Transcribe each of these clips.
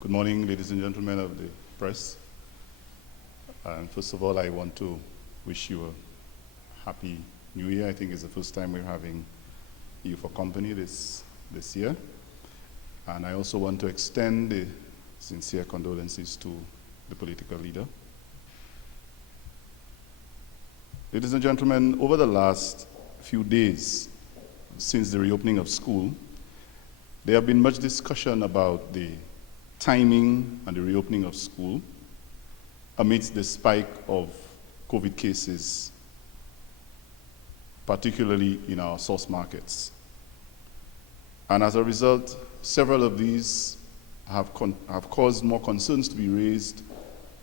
Good morning, ladies and gentlemen of the press. And first of all, I want to wish you a happy New Year. I think it's the first time we're having you for company this year. And I also want to extend the sincere condolences to the political leader. Ladies and gentlemen, over the last few days since the reopening of school, there have been much discussion about the timing and the reopening of school amidst the spike of COVID cases, particularly in our source markets. And as a result, several of these have caused more concerns to be raised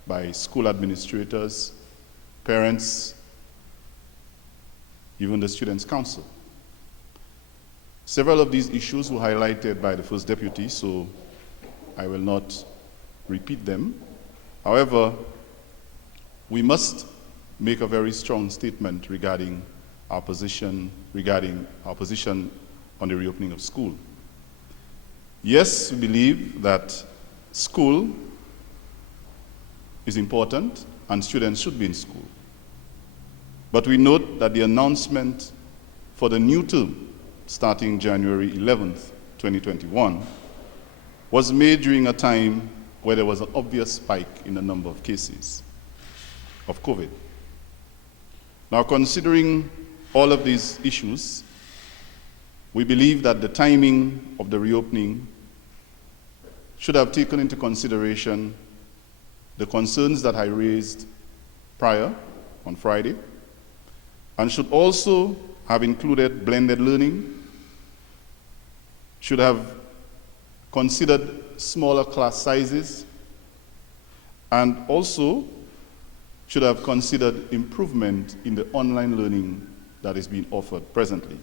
by school administrators, parents, even the Students' Council. Several of these issues were highlighted by the First Deputy, so I will not repeat them. However, we must make a very strong statement regarding our position on the reopening of school. Yes, we believe that school is important and students should be in school. But we note that the announcement for the new term starting January 11th, 2021, was made during a time where there was an obvious spike in the number of cases of COVID. Now, considering all of these issues, we believe that the timing of the reopening should have taken into consideration the concerns that I raised prior on Friday, and should also have included blended learning, should have considered smaller class sizes, and also should have considered improvement in the online learning that is being offered presently.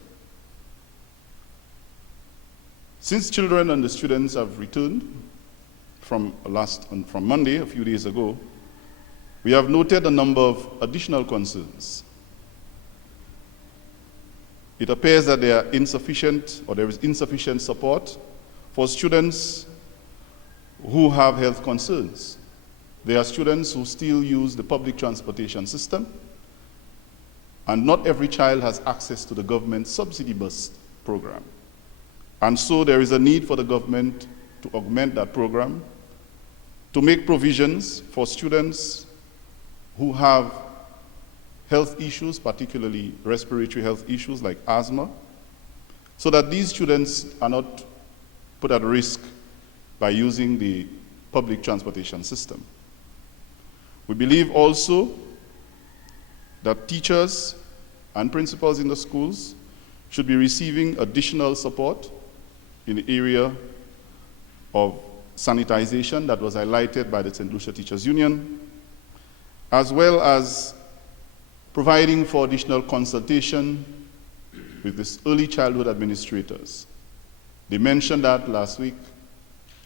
Since children and the students have returned from Monday, a few days ago, we have noted a number of additional concerns. It appears that there is insufficient support for students who have health concerns. There are students who still use the public transportation system, and not every child has access to the government subsidy bus program. And so there is a need for the government to augment that program, to make provisions for students who have health issues, particularly respiratory health issues like asthma, so that these students are not put at risk by using the public transportation system. We believe also that teachers and principals in the schools should be receiving additional support in the area of sanitization that was highlighted by the St. Lucia Teachers Union, as well as providing for additional consultation with the early childhood administrators. They mentioned that last week,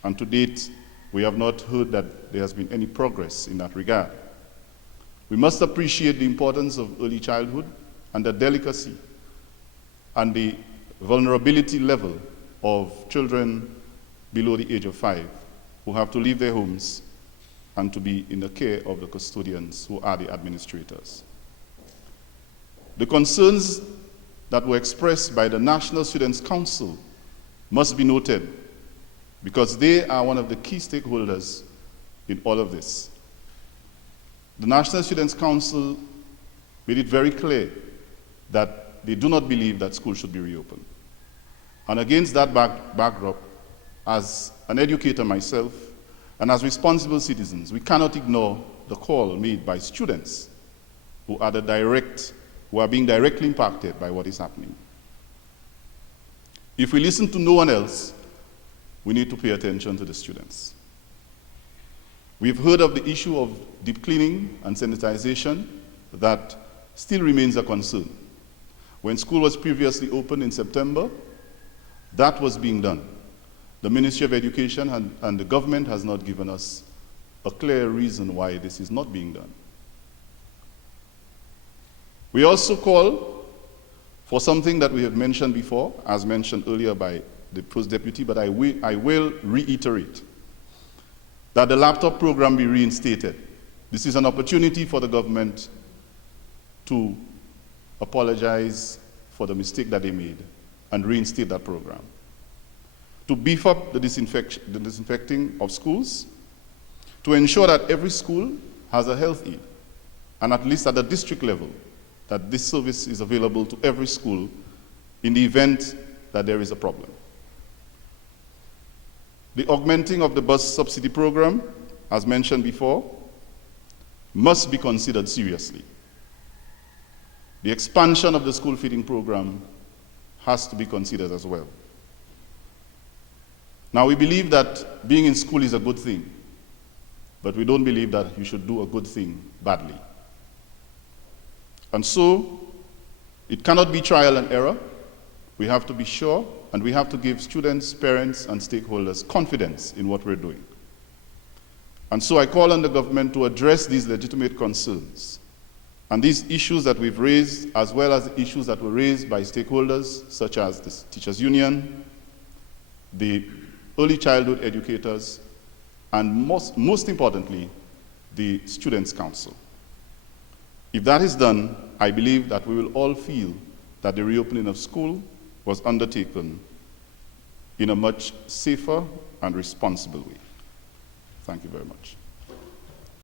and to date, we have not heard that there has been any progress in that regard. We must appreciate the importance of early childhood and the delicacy and the vulnerability level of children below the age of 5 who have to leave their homes and to be in the care of the custodians who are the administrators. The concerns that were expressed by the National Students' Council must be noted, because they are one of the key stakeholders in all of this. The National Students' Council made it very clear that they do not believe that schools should be reopened. And against that backdrop, as an educator myself, and as responsible citizens, we cannot ignore the call made by students who are being directly impacted by what is happening. If we listen to no one else, we need to pay attention to the students. We've heard of the issue of deep cleaning and sanitization that still remains a concern. When school was previously opened in September, that was being done. The Ministry of Education and the government has not given us a clear reason why this is not being done. We also call for something that we have mentioned before, as mentioned earlier by the First Deputy, but I will reiterate. that the laptop program be reinstated. This is an opportunity for the government to apologize for the mistake that they made and reinstate that program. To beef up the disinfecting of schools, to ensure that every school has a health aide, and at least at the district level, that this service is available to every school in the event that there is a problem. The augmenting of the bus subsidy program, as mentioned before, must be considered seriously. The expansion of the school feeding program has to be considered as well. Now, we believe that being in school is a good thing, but we don't believe that you should do a good thing badly. And so, it cannot be trial and error. We have to be sure, and we have to give students, parents, and stakeholders confidence in what we're doing. And so I call on the government to address these legitimate concerns and these issues that we've raised, as well as the issues that were raised by stakeholders, such as the Teachers Union, the early childhood educators, and most importantly, the Students' Council. If that is done, I believe that we will all feel that the reopening of school was undertaken in a much safer and responsible way. Thank you very much.